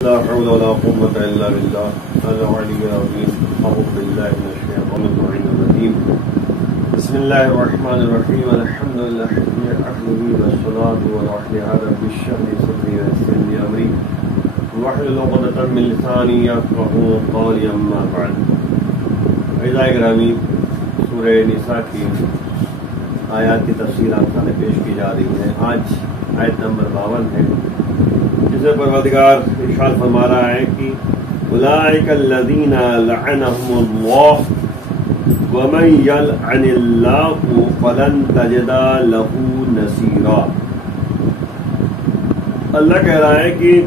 لا حول ولا قوة إلا بالله العلي العظيم. أعوذ بالله من الشيطان الرجيم. بسم الله الرحمن الرحيم. الحمد لله أهله والصلاة والسلام على رب اشرح لي صدري ويسر لي أمري واحلل عقدة من لساني يفقهوا قولي. أما بعد. اعزائے گرامی، سورہ نساء کی آیات کی تفصیل آپ سامنے پیش کی جا رہی ہے. آج آیت نمبر 52 ہے، جس میں پروردگار ارشاد فرما رہا ہے کہ اولئک الذین لعنهم اللہ ومن یلعن اللہ فلن تجد له نصیرا. اللہ کہہ رہا ہے کہ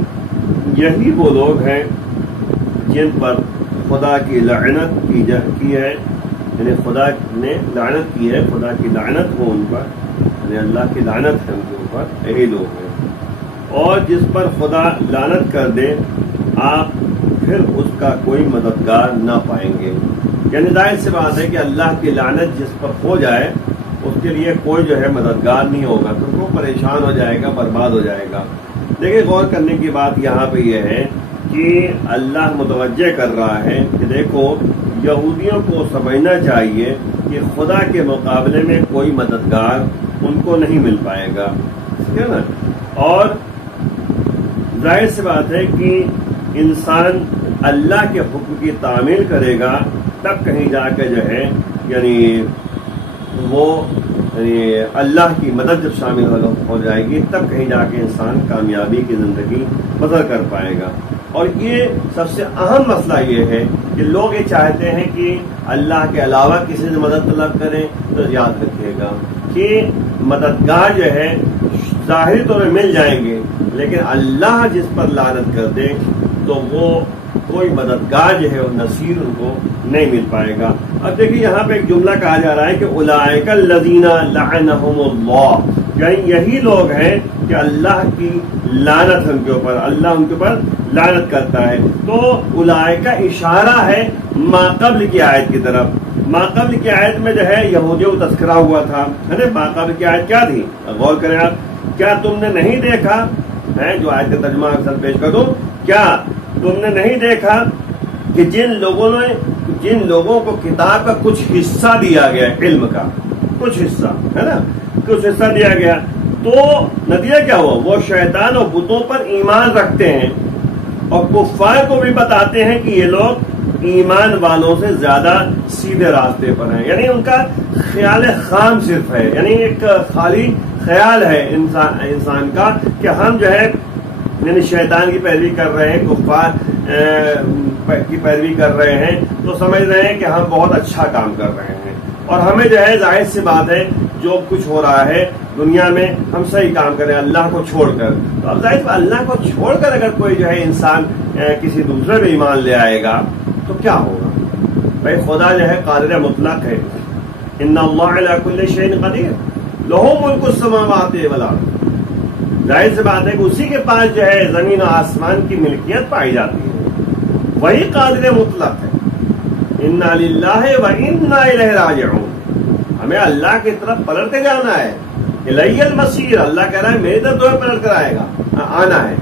یہی وہ لوگ ہیں جن پر خدا کی لعنت کی ہے، یعنی خدا نے لعنت کی ہے، خدا کی لعنت ہو ان پر، یعنی اللہ کی لعنت ہے ان کے اوپر، یہی لوگ ہیں. اور جس پر خدا لعنت کر دے آپ پھر اس کا کوئی مددگار نہ پائیں گے. یعنی ظاہر سی بات ہے کہ اللہ کی لعنت جس پر ہو جائے اس کے لیے کوئی جو ہے مددگار نہیں ہوگا، تو وہ پریشان ہو جائے گا، برباد ہو جائے گا. دیکھیں، غور کرنے کی بات یہاں پہ یہ ہے کہ اللہ متوجہ کر رہا ہے کہ دیکھو، یہودیوں کو سمجھنا چاہیے کہ خدا کے مقابلے میں کوئی مددگار ان کو نہیں مل پائے گا، ٹھیک ہے نا. اور ظاہر سی بات ہے کہ انسان اللہ کے حکم کی تعمیل کرے گا تب کہیں جا کے جو ہے یعنی وہ اللہ کی مدد جب شامل ہو جائے گی تب کہیں جا کے انسان کامیابی کی زندگی بسر کر پائے گا. اور یہ سب سے اہم مسئلہ یہ ہے کہ لوگ یہ چاہتے ہیں کہ اللہ کے علاوہ کسی سے مدد طلب کریں، تو یاد رکھیے گا کہ مددگار جو ہے ظاہری طور پہ مل جائیں گے، لیکن اللہ جس پر لعنت کر دے تو وہ کوئی مددگار جو ہے وہ نصیر ان کو نہیں مل پائے گا. اب دیکھیے یہاں پہ ایک جملہ کہا جا رہا ہے کہ اولئک الذین لعنهم اللہ، یعنی یہی لوگ ہیں کہ اللہ کی لعنت ان کے اوپر، اللہ ان کے اوپر لعنت کرتا ہے. تو اولئک اشارہ ہے ما قبل کی آیت کی طرف. ما قبل کی آیت میں جو ہے یہودیوں کا تذکرہ ہوا تھا، ہے نا. ما قبل کی آیت کیا تھی؟ غور کریں آپ. کیا تم نے نہیں دیکھا ہے، جو آیت کا ترجمہ اکثر پیش کر دوں، کیا تم نے نہیں دیکھا کہ جن لوگوں کو کتاب کا کچھ حصہ دیا گیا، علم کا کچھ حصہ، ہے نا، کچھ حصہ دیا گیا، تو نتیجہ کیا ہوا؟ وہ شیطان اور بتوں پر ایمان رکھتے ہیں اور کفار کو بھی بتاتے ہیں کہ یہ لوگ ایمان والوں سے زیادہ سیدھے راستے پر ہیں. یعنی ان کا خیال خام صرف ہے، یعنی ایک خالی خیال ہے انسان کا کہ ہم جو ہے یعنی شیطان کی پیروی کر رہے ہیں، کفار کی پیروی کر رہے ہیں، تو سمجھ رہے ہیں کہ ہم بہت اچھا کام کر رہے ہیں. اور ہمیں جو ہے ظاہر سی بات ہے جو کچھ ہو رہا ہے دنیا میں ہم صحیح کام کریں اللہ کو چھوڑ کر. تو اب ظاہر اللہ کو چھوڑ کر اگر کوئی جو ہے انسان کسی دوسرے پہ ایمان لے آئے گا تو کیا ہوگا؟ بھائی خدا جو ہے قادر مطلق ہے، ان اللہ علی کل شیء قدیر، لہ ملک السماوات والارض. ظاہر سی بات ہے کہ اسی کے پاس جو ہے زمین و آسمان کی ملکیت پائی جاتی ہے، وہی قادر مطلق ہے. انا للہ و انا الیہ راجعون، ہمیں اللہ کی طرف پلٹ کے جانا ہے. الیہ المصیر، اللہ کہہ رہا ہے میری طرف دور پلٹ کر آئے گا، آنا ہے.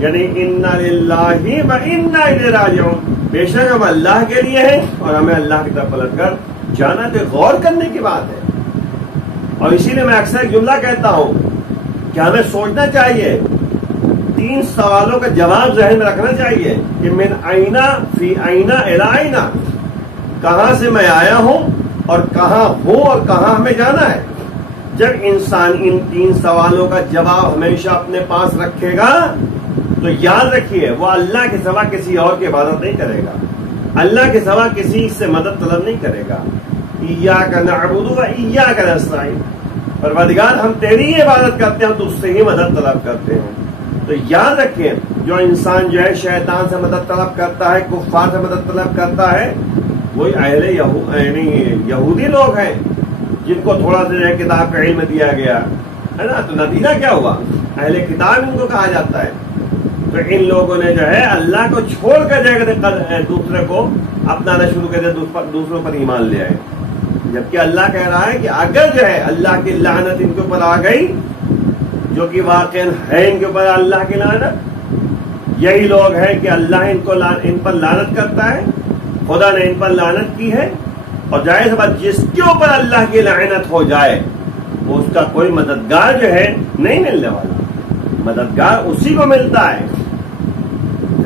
یعنی انا للہ و انا الیہ راجعون، بے شک ہم اللہ کے لیے ہیں اور ہمیں اللہ کی طرف پلٹ کر جانا. تو غور کرنے کی بات ہے. اور اسی لیے میں اکثر ایک جملہ کہتا ہوں کہ ہمیں سوچنا چاہیے، 3 سوالوں کا جواب ذہن میں رکھنا چاہیے کہ من اینا فی اینا الی اینا، کہاں سے میں آیا ہوں اور کہاں ہوں اور کہاں ہمیں جانا ہے. جب انسان ان 3 سوالوں کا جواب ہمیشہ اپنے پاس رکھے گا تو یاد رکھیے وہ اللہ کے سوا کسی اور کی عبادت نہیں کرے گا، اللہ کے سوا کسی سے مدد طلب نہیں کرے گا. ایاک نعبد و ایاک نستعین، پروردگار ہم تیری ہی عبادت کرتے ہیں، تو اس سے ہی مدد طلب کرتے ہیں. تو یاد رکھیں جو انسان جو ہے شیطان سے مدد طلب کرتا ہے، کفار سے مدد طلب کرتا ہے، وہی اہل یہودی لوگ ہیں جن کو تھوڑا سا جو ہے کتاب کا علم دیا گیا ہے نا. تو نتیجہ کیا ہوا؟ اہل کتاب ان کو کہا جاتا ہے. تو ان لوگوں نے جو ہے اللہ کو چھوڑ کر جائے دوسرے کو اپنانا شروع کر دیا، دوسروں پر ایمان لے آئے. جبکہ اللہ کہہ رہا ہے کہ اگر جو ہے اللہ کی لعنت ان کے اوپر آ گئی جو کہ واقعا ہے ان کے اوپر اللہ کی لعنت، یہی لوگ ہیں کہ اللہ ان پر لعنت کرتا ہے، خدا نے ان پر لعنت کی ہے، اور ظاہر بات جس کے اوپر اللہ کی لعنت ہو جائے وہ اس کا کوئی مددگار جو ہے نہیں ملنے والا، مددگار اسی کو ملتا ہے۔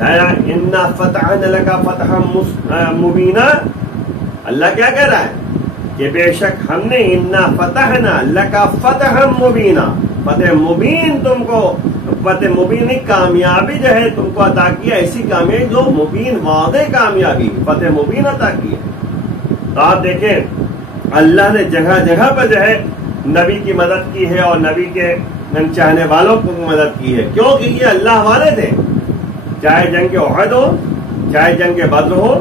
انا فتحنا لک فتحا مبینا، اللہ کیا کہہ رہا ہے کہ بے شک ہم نے انا فتحنا لک فتحا مبینا، فتح مبین تم کو، فتح مبین کامیابی جو ہے تم کو عطا کیا، ایسی کامیابی جو مبین واضح کامیابی، فتح مبین عطا کی ہے۔ تو آپ دیکھیں اللہ نے جگہ جگہ پر جو ہے نبی کی مدد کی ہے اور نبی کے چاہنے والوں کو مدد کی ہے، کیونکہ یہ اللہ والے تھے، چاہے جنگ احد ہو، چاہے جنگ بدر ہو۔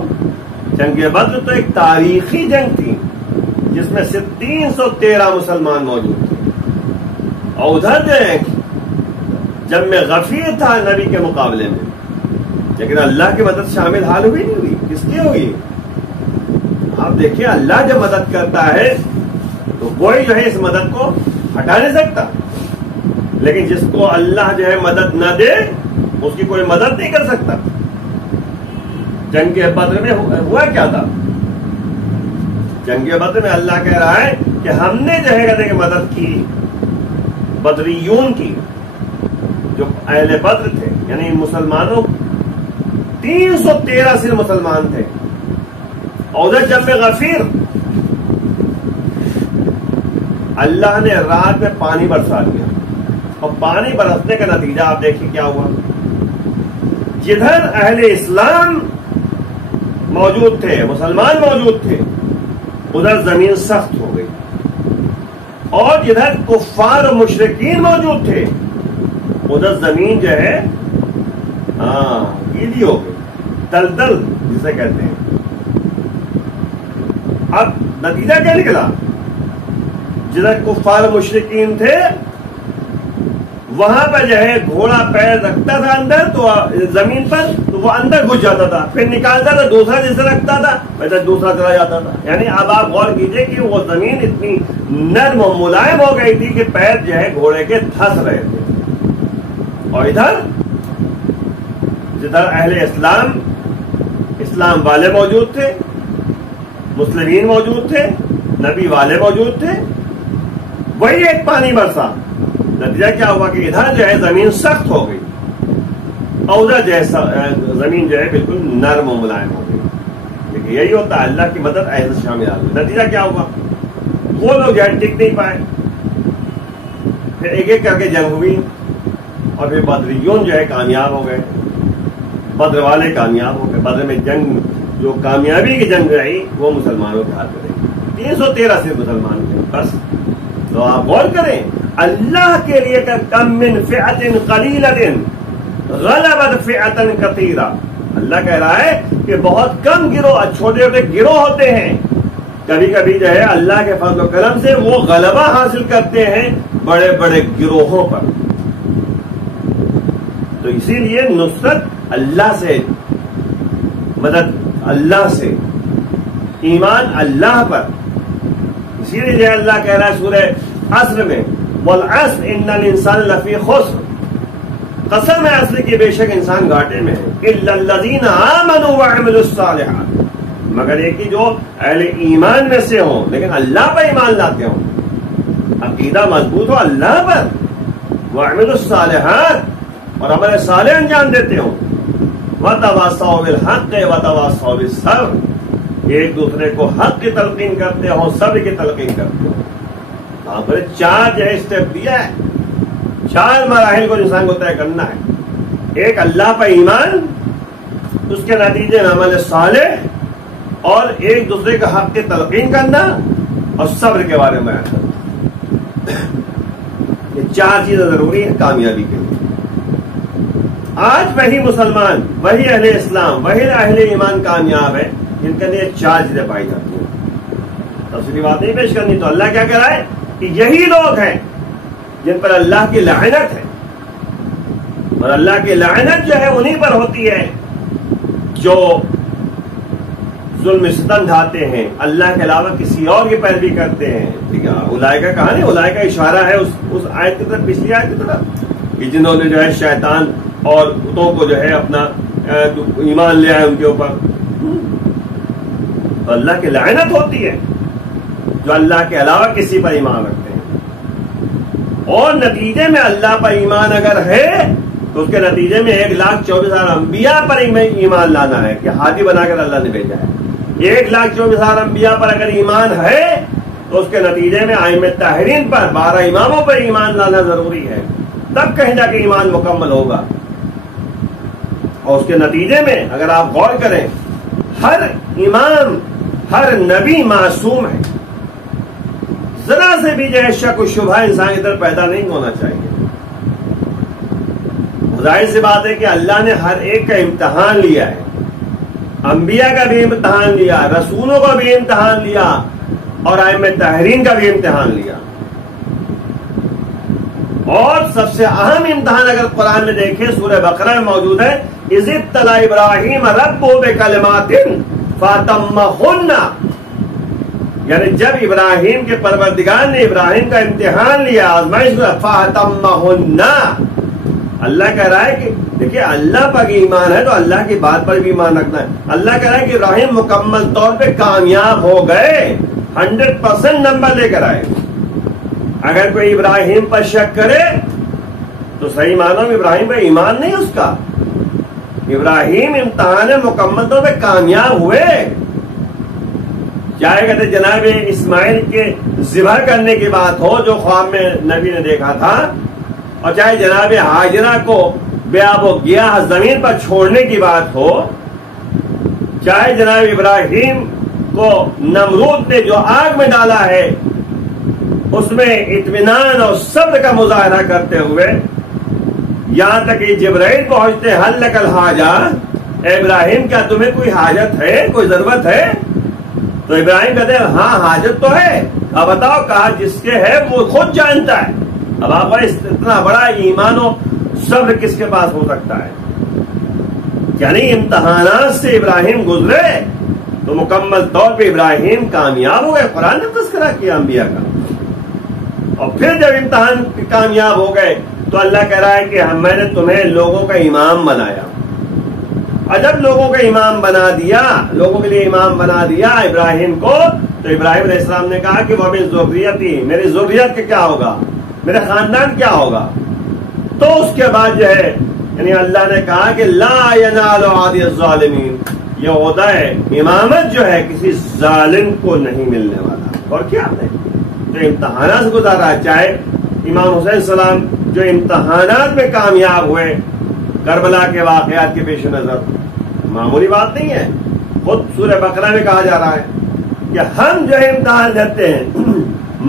جنگ بدر تو ایک تاریخی جنگ تھی جس میں صرف 313 مسلمان موجود تھے، اور ادھر جو ہے جب میں غفیر تھا نبی کے مقابلے میں، لیکن اللہ کی مدد شامل حال ہوئی نہیں ہوئی، کس کی ہوئی؟ آپ دیکھیں اللہ جب مدد کرتا ہے تو کوئی جو ہے اس مدد کو ہٹا نہیں سکتا، لیکن جس کو اللہ جو ہے مدد نہ دے اس کی کوئی مدد نہیں کر سکتا۔ جنگ بدر میں ہوا کیا تھا؟ جنگ بدر میں اللہ کہہ رہا ہے کہ ہم نے جو ہے کہتے کہ مدد کی بدریون کی، جو اہل بدر تھے، یعنی مسلمانوں 313 صرف مسلمان تھے، اور ادھر جنگ غفیر اللہ نے رات میں پانی برسا دیا، اور پانی برسنے کا نتیجہ آپ دیکھیں کیا ہوا۔ جدھر اہل اسلام موجود تھے، مسلمان موجود تھے، ادھر زمین سخت ہو گئی، اور جدھر کفار و مشرکین موجود تھے ادھر زمین جو ہے گیلی ہو گئی، دلدل جسے کہتے ہیں۔ اب نتیجہ کیا نکلا؟ جدھر کفار و مشرکین تھے وہاں پہ جو ہے گھوڑا پیر رکھتا تھا اندر تو زمین پر، تو وہ اندر گھس جاتا تھا، پھر نکالتا تھا، دوسرا جیسے رکھتا تھا ویسا دوسرا چلا جاتا تھا۔ یعنی اب آپ غور کیجئے کہ وہ زمین اتنی نرم و ملائم ہو گئی تھی کہ پیر جو ہے گھوڑے کے دھس رہے تھے۔ اور ادھر جدھر اہل اسلام والے موجود تھے، مسلمین موجود تھے، نبی والے موجود تھے، وہی ایک پانی برسا، نتیجہ کیا ہوا کہ ادھر جو ہے زمین سخت ہو گئی اور ادھر جو ہے زمین جو ہے بالکل نرم و ملائم ہو گئی۔ لیکن یہی ہوتا ہے اللہ کی مدد ایسے شامل آ گئی۔ نتیجہ کیا ہوا؟ وہ لوگ جو ہے ٹک نہیں پائے، پھر ایک ایک کر کے جنگ ہوئی، اور پھر بدریون جو ہے کامیاب ہو گئے، بدر والے کامیاب ہو گئے۔ بدر میں جنگ جو کامیابی کی جنگ رہی وہ مسلمانوں کے ہاتھ میں رہی، 313 سے مسلمان تھے بس۔ تو آپ غور کریں اللہ کے لیے کہ کم من فئۃ قلیلۃ غلبت فئۃ کثیرہ، اللہ کہہ رہا ہے کہ بہت کم گروہ، چھوٹے چھوٹے گروہ ہوتے ہیں، کبھی کبھی جو ہے اللہ کے فضل و کرم سے وہ غلبہ حاصل کرتے ہیں بڑے بڑے گروہوں پر۔ تو اسی لیے نصرت اللہ سے، مدد اللہ سے، ایمان اللہ پر۔ اسی لیے اللہ کہہ رہا ہے سورہ عصر میں والعصر ان الانسان لفی خسر، قسم ہے عصر کی بے شک انسان گھاٹے میں ہے، الا الذین آمنوا وعملوا الصالحات، مگر ایک ہی جو اہل ایمان میں سے ہوں لیکن اللہ پر ایمان لاتے ہوں، عقیدہ مضبوط ہو اللہ پر، وعملوا الصالحات، اور عمل صالح انجام دیتے ہوں، وتواصوا بالحق وتواصوا بالصبر، ایک دوسرے کو حق کی تلقین کرتے ہوں، صبر کی تلقین کرتے ہوں۔ وہاں پر 4 جو ہے اسٹیپ دیا ہے، 4 مراحل کو انسان کو طے کرنا ہے۔ ایک اللہ پر ایمان، اس کے نتیجے میں عمل صالح، اور ایک دوسرے کا حق کی تلقین کرنا، اور صبر کے بارے میں بیان کرنا۔ یہ 4 چیزیں ضروری ہیں کامیابی کے لیے۔ آج وہی مسلمان، وہی اہل اسلام، وہی اہل ایمان کامیاب ہے جن کے لیے 4 چیزیں پائی جاتی ہیں۔ تفصیلی بات نہیں پیش کرنی، تو اللہ کیا کہہ رہا ہے کہ یہی لوگ ہیں جن پر اللہ کی لعنت ہے، اور اللہ کی لعنت جو ہے انہی پر ہوتی ہے جو ظلم ستم ڈھاتے ہیں، اللہ کے علاوہ کسی اور کی پیروی کرتے ہیں۔ ٹھیک ہے، اولئک کا نہیں، اولئک کا اشارہ ہے اس آیت کی طرف، پچھلی آیت کی طرف، کہ جنہوں نے جو ہے شیطان اور بتوں کو جو ہے اپنا ایمان لے آئے ان کے اوپر، تو اللہ کی لعنت ہوتی ہے جو اللہ کے علاوہ کسی پر ایمان رکھتے ہیں۔ اور نتیجے میں اللہ پر ایمان اگر ہے تو اس کے نتیجے میں 1,24,000 انبیاء پر ایمان لانا ہے کہ ہاتھی بنا کر اللہ نے بھیجا ہے۔ 1,24,000 انبیاء پر اگر ایمان ہے تو اس کے نتیجے میں ائمہ طاہرین پر 12 اماموں پر ایمان لانا ضروری ہے، تب کہیں جا کے ایمان مکمل ہوگا۔ اور اس کے نتیجے میں اگر آپ غور کریں، ہر امام ہر نبی معصوم ہے، ذرا سے بھی جو ہے شک و شبہ انسان کی طرف پیدا نہیں ہونا چاہیے۔ ظاہر سی بات ہے کہ اللہ نے ہر ایک کا امتحان لیا ہے، انبیاء کا بھی امتحان لیا، رسولوں کا بھی امتحان لیا، اور ائمہ طاہرین کا بھی امتحان لیا۔ اور سب سے اہم امتحان اگر قرآن میں دیکھیں سورہ بقرہ میں موجود ہے، اذ ابتلی ابراہیم ربہ بکلمات فاتمہن، یعنی جب ابراہیم کے پروردگار نے ابراہیم کا امتحان لیا، آزمائش لیا، فاتمہن، اللہ کہہ رہا ہے کہ دیکھیے اللہ پر ایمان ہے تو اللہ کی بات پر بھی ایمان رکھنا ہے۔ اللہ کہہ رہا ہے کہ ابراہیم مکمل طور پہ کامیاب ہو گئے، 100% نمبر لے کر آئے۔ اگر کوئی ابراہیم پر شک کرے تو صحیح معنوں میں ابراہیم پر ایمان نہیں اس کا۔ ابراہیم امتحان مکمل طور پہ کامیاب ہوئے، چاہے کہتے جناب اسماعیل کے ذبح کرنے کی بات ہو جو خواب میں نبی نے دیکھا تھا، اور چاہے جناب ہاجرہ کو بے آب و گیاہ زمین پر چھوڑنے کی بات ہو، چاہے جناب ابراہیم کو نمرود نے جو آگ میں ڈالا ہے اس میں اطمینان اور صبر کا مظاہرہ کرتے ہوئے، یہاں تک کہ جبرائیل پہنچتے حل لک الحاجہ، اے ابراہیم کیا تمہیں کوئی حاجت ہے، کوئی ضرورت ہے؟ تو ابراہیم کہتے ہیں ہاں حاجت تو ہے، اب بتاؤ کہا جس کے ہے وہ خود جانتا ہے۔ اب آپ اتنا بڑا ایمان و صبر کس کے پاس ہو سکتا ہے؟ یعنی امتحانات سے ابراہیم گزرے تو مکمل طور پہ ابراہیم کامیاب ہو گئے۔ قرآن نے تذکرہ کیا انبیاء کا، اور پھر جب امتحان کامیاب ہو گئے تو اللہ کہہ رہا ہے کہ میں نے تمہیں لوگوں کا امام بنایا، اور جب لوگوں کا امام بنا دیا، لوگوں کے لیے امام بنا دیا ابراہیم کو، تو ابراہیم علیہ السلام نے کہا کہ وہ ذریتی، میری ذریت کے کیا ہوگا، میرے خاندان کیا ہوگا؟ تو اس کے بعد جو ہے یعنی اللہ نے کہا کہ لا ینال عہد الظالمین، یہ عہدہ ہے امامت جو ہے کسی ظالم کو نہیں ملنے والا۔ اور کیا ہے جو امتحانات سے گزارا، چاہے امام حسین السلام جو امتحانات میں کامیاب ہوئے کربلا کے واقعات کے پیش نظر، معمولی بات نہیں ہے۔ خود سورہ بقرہ میں کہا جا رہا ہے کہ ہم جو ہے امتحان لیتے ہیں،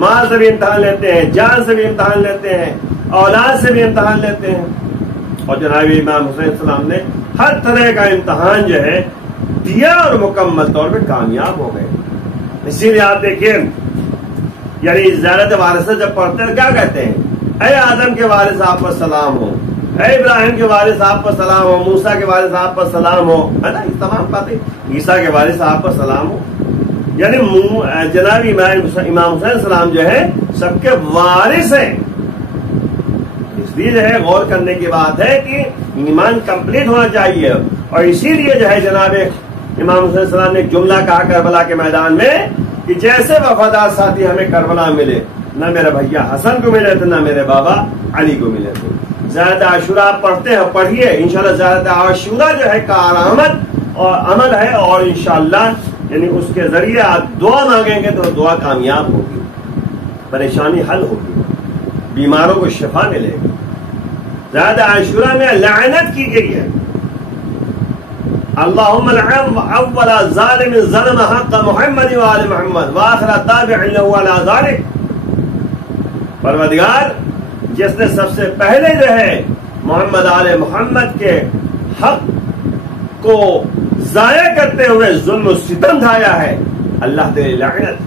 مال سے بھی امتحان لیتے ہیں، جان سے بھی امتحان لیتے ہیں، اولاد سے بھی امتحان لیتے ہیں، اور جناب امام حسین السلام نے ہر طرح کا امتحان جو ہے دیا اور مکمل طور پہ کامیاب ہو گئے۔ اسی لیے آپ دیکھیں یعنی زیارت وارثہ جب پڑھتے ہیں کیا کہتے ہیں، اے آدم کے وارث صاحب پر سلام ہو، اے ابراہیم کے وارث صاحب پر سلام ہو، موسیٰ کے وارث صاحب پر سلام ہو، ہے نا، یہ تمام باتیں، عیسیٰ کے وارث صاحب پر سلام ہو۔ یعنی جناب امام حسین السلام جو ہے سب کے وارث ہیں۔ اس لیے جو ہے غور کرنے کی بات ہے کہ ایمان کمپلیٹ ہونا چاہیے، اور اسی لیے جو ہے جناب امام حسین السلام نے ایک جملہ کہا کربلا کے میدان میں کہ جیسے وفادار ساتھی ہمیں کربلا ملے، نہ میرے بھیا حسن کو ملے تھے، نہ میرے بابا علی کو ملے تھے۔ زیارت عاشورہ آپ پڑھتے ہیں، پڑھیے انشاءاللہ۔ زیارت عاشورہ جو ہے کارآمد اور عمل ہے، اور انشاءاللہ یعنی اس کے ذریعے آپ دعا مانگیں گے تو دعا کامیاب ہوگی، پریشانی حل ہوگی، بیماروں کو شفا ملے گی۔ زیارت عاشورہ میں لعنت کی گئی ہے، اللہم لعن اول ظالم ظلم حق محمد وآل محمد وآخر تابع له على ذلك۔ پروردگار جس نے سب سے پہلے جو ہے محمد آل محمد کے حق کو ضائع کرتے ہوئے ظلم و ستم ڈھایا ہے، اللہ تیری لعنت،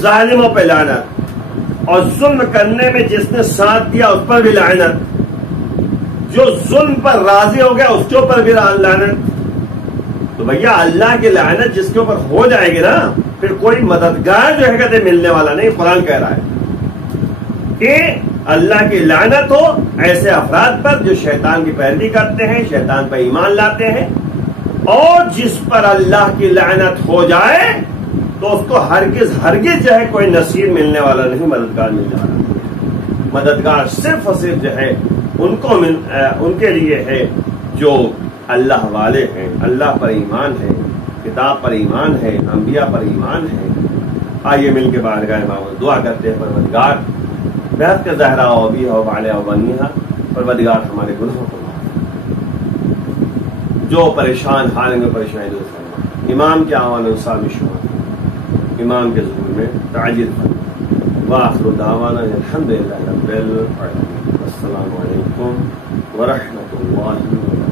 ظالموں پہ لعنت، اور ظلم کرنے میں جس نے ساتھ دیا اس پر بھی لعنت، جو ظلم پر راضی ہو گیا اس کے اوپر بھی لعنت۔ تو بھیا اللہ کی لعنت جس کے اوپر ہو جائے گی نا، پھر کوئی مددگار جو ہے کہتے ملنے والا نہیں۔ قرآن کہہ رہا ہے کہ اللہ کی لعنت ہو ایسے افراد پر جو شیطان کی پیروی کرتے ہیں، شیطان پر ایمان لاتے ہیں، اور جس پر اللہ کی لعنت ہو جائے تو اس کو ہرگز ہرگز جو ہے کوئی نصیر ملنے والا نہیں، مددگار ملنے والا نہیں۔ مددگار صرف اور صرف جو ہے ان کے لیے ہے جو اللہ والے ہیں، اللہ پر ایمان ہے، کتاب پر ایمان ہے، انبیاء پر ایمان ہے۔ آئیے مل کے بارگاہ معبود دعا کرتے ہیں، پروردگار بہت کے زہرا و ابی و بالہ و بنیہا، پروردگار ہمارے گناہوں کو جو پریشان حال میں پریشانی دور فرما، امام کے آوان انصار میں شمار، امام کے ظہور میں تعجیل فرما۔ وآخر دعوانا الحمدللہ رب العالمین۔ السلام علیکم ورحمۃ اللہ وبرکاتہ۔